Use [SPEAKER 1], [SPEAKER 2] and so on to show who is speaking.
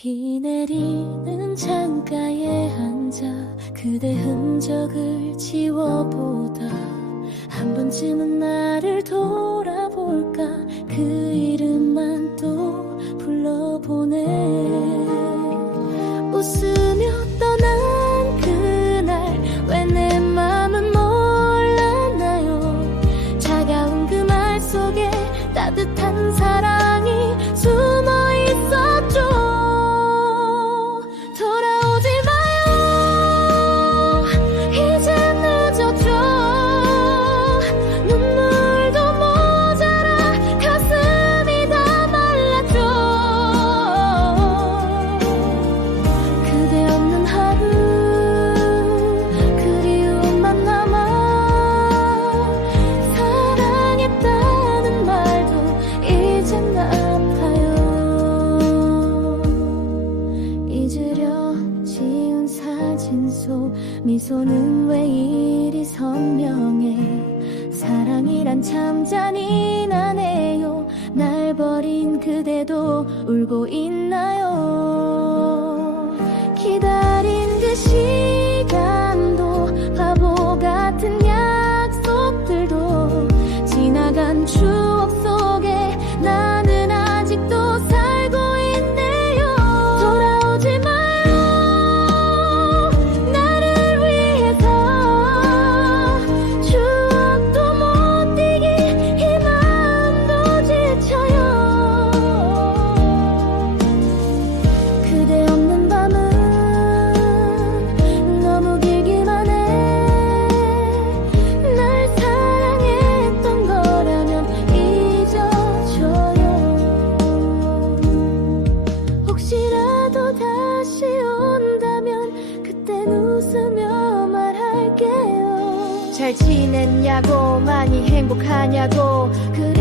[SPEAKER 1] 비 내리는 창가에 앉아 그대 흔적을 지워보다. 한 번쯤은 나를 돌아볼까? 그 이름만 또 불러보네. 웃으며 떠난 그날 왜 내 맘은 몰랐나요? 차가운 그 말 속에 따뜻한 사랑 미소는 왜 이리 선명해? 사랑이란 참 잔인하네요. 날 버린 그대도 울고 있나요
[SPEAKER 2] 잘 지냈냐고 많이 행복하냐고.
[SPEAKER 1] 그래